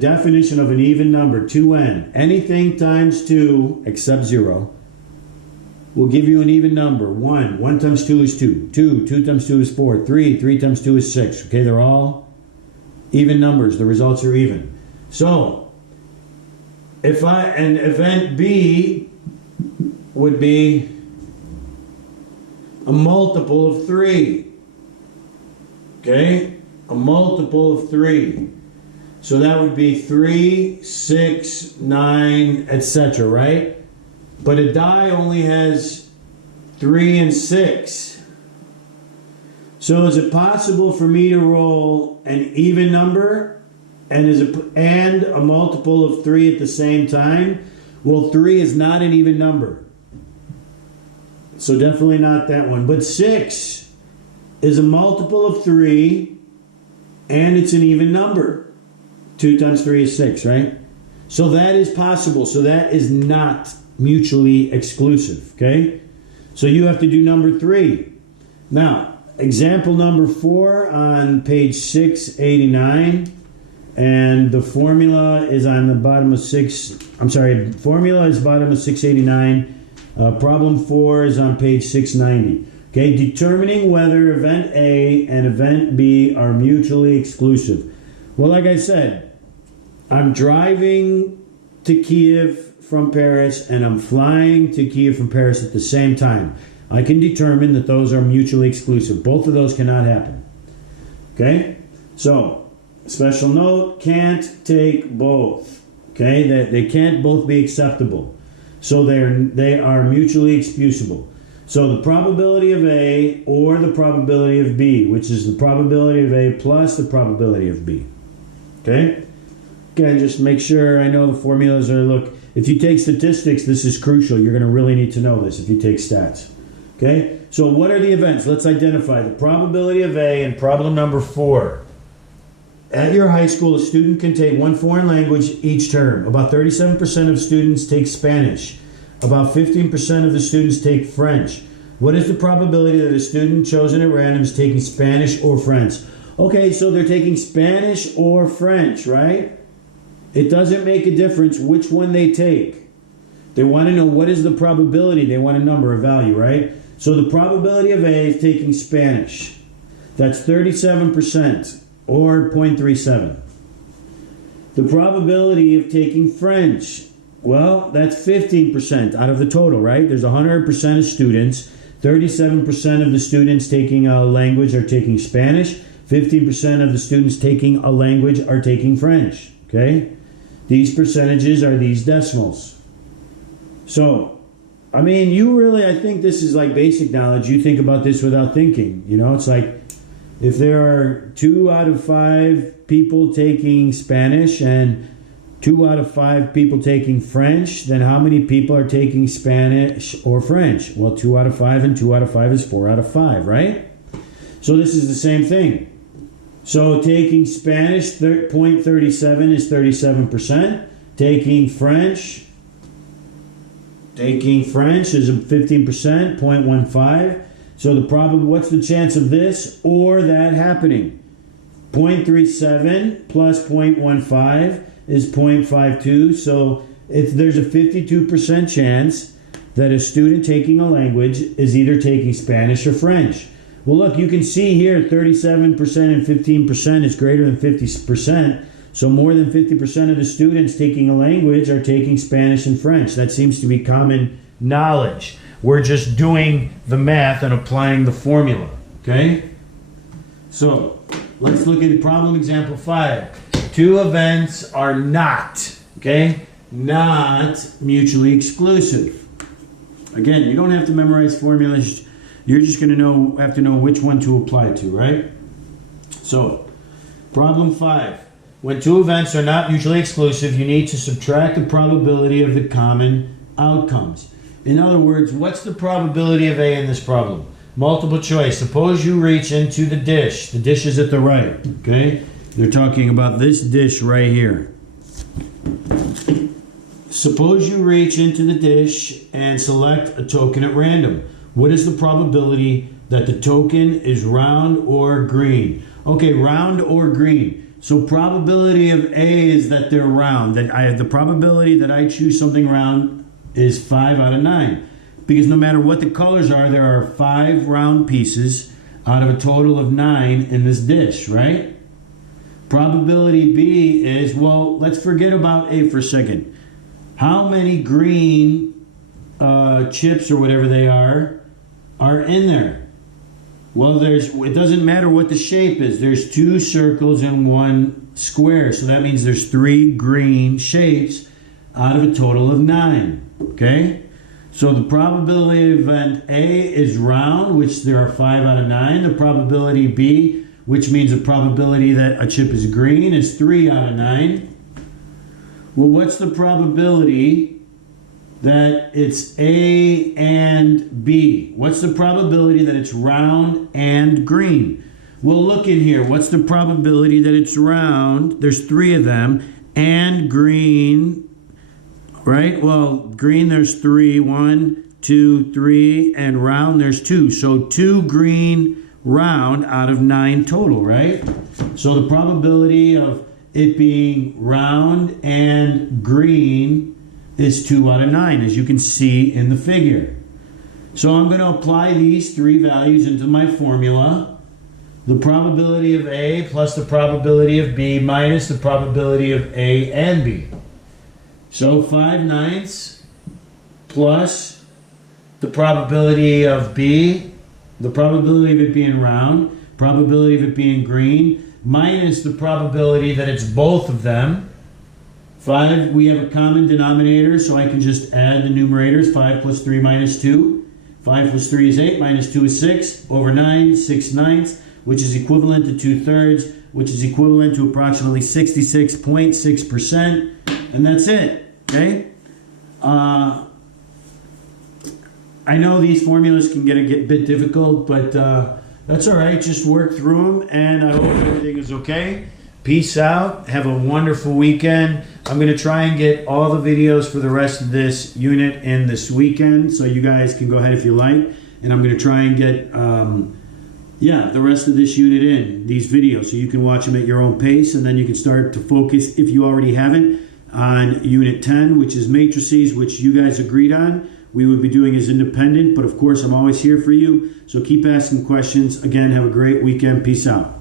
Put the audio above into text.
definition of an even number, 2n. Anything times 2 except 0 will give you an even number. 1. 1 times 2 is 2. 2. 2 times 2 is 4. 3. 3 times 2 is 6. Okay, they're all even numbers. The results are even. So, an event B would be a multiple of 3. Okay? A multiple of 3. So that would be 3, 6, 9, etc., right? But a die only has 3 and 6. So is it possible for me to roll an even number and a multiple of 3 at the same time? Well, 3 is not an even number. So definitely not that one. But 6 is a multiple of 3 and it's an even number. 2 times 3 is 6, right? So that is possible. So that is not mutually exclusive, okay? So you have to do number 3. Now, example number 4 on page 689, and the formula is on the bottom of formula is bottom of 689. Problem 4 is on page 690. Okay, determining whether event A and event B are mutually exclusive. Well, like I said, I'm driving to Kiev from Paris and I'm flying to Kiev from Paris at the same time. I can determine that those are mutually exclusive. Both of those cannot happen. Okay? So, special note, can't take both. Okay? That they can't both be acceptable. So they are mutually excusable. So the probability of A or the probability of B, which is the probability of A plus the probability of B. Okay? Again, just make sure I know the formulas are, look, if you take statistics, this is crucial. You're going to really need to know this if you take stats. Okay? So what are the events? Let's identify the probability of A in problem number 4. At your high school, a student can take one foreign language each term. About 37% of students take Spanish. About 15% of the students take French. What is the probability that a student chosen at random is taking Spanish or French? Okay, so they're taking Spanish or French, right? It doesn't make a difference which one they take. They want to know what is the probability. They want a number, a value, right? So the probability of A is taking Spanish. That's 37% or 0.37. The probability of taking French, well, that's 15% out of the total, right? There's 100% of students. 37% of the students taking a language are taking Spanish. 15% of the students taking a language are taking French, okay? These percentages are these decimals. So, I mean, I think this is like basic knowledge. You think about this without thinking. You know, it's like if there are 2 out of 5 people taking Spanish and 2 out of 5 people taking French, then how many people are taking Spanish or French? Well, 2 out of 5 and 2 out of 5 is 4 out of 5, right? So this is the same thing. So taking Spanish, 0.37 is 37%. Taking French is 15%, 0.15. So what's the chance of this or that happening? 0.37 plus 0.15 is 0.52. So if there's a 52% chance that a student taking a language is either taking Spanish or French. Well, look, you can see here 37% and 15% is greater than 50%. So more than 50% of the students taking a language are taking Spanish and French. That seems to be common knowledge. We're just doing the math and applying the formula, okay? So let's look at problem example 5. 2 events are not, okay, not mutually exclusive. Again, you don't have to memorize formulas. You're just going to have to know which one to apply to, right? So, problem 5. When 2 events are not mutually exclusive, you need to subtract the probability of the common outcomes. In other words, what's the probability of A in this problem? Multiple choice. Suppose you reach into the dish. The dish is at the right, okay? They're talking about this dish right here. Suppose you reach into the dish and select a token at random. What is the probability that the token is round or green? Okay, round or green. So probability of A is that they're round. That I have the probability that I choose something round is 5 out of 9. Because no matter what the colors are, there are 5 round pieces out of a total of 9 in this dish, right? Probability B is, well, let's forget about A for a second. How many green chips or whatever they are in there? Well, it doesn't matter what the shape is. There's 2 circles and 1 square. So that means there's 3 green shapes out of a total of 9. Okay? So the probability of event A is round, which there are 5 out of 9. The probability B, which means the probability that a chip is green, is 3 out of 9. Well, what's the probability that it's A and B? What's the probability that it's round and green? Well, look in here. What's the probability that it's round? There's 3 of them. And green, right? Well, green, there's 3. 1, 2, 3. And round, there's 2. So 2 green round out of 9 total, right? So the probability of it being round and green is 2 out of 9, as you can see in the figure. So I'm going to apply these 3 values into my formula. The probability of A plus the probability of B minus the probability of A and B. So 5/9 plus the probability of B, the probability of it being round, probability of it being green, minus the probability that it's both of them. 5, we have a common denominator, so I can just add the numerators. 5 plus 3 minus 2. 5 plus 3 is 8, minus 2 is 6, over 9, 6/9, which is equivalent to 2/3, which is equivalent to approximately 66.6%, and that's it, okay? I know these formulas can get a bit difficult, but that's all right. Just work through them, and I hope everything is okay. Peace out. Have a wonderful weekend. I'm going to try and get all the videos for the rest of this unit in this weekend, so you guys can go ahead if you like. And I'm going to try and get, the rest of this unit in, these videos, so you can watch them at your own pace, and then you can start to focus, if you already haven't, on Unit 10, which is matrices, which you guys agreed on. We would be doing as independent, but of course I'm always here for you. So keep asking questions. Again, have a great weekend. Peace out.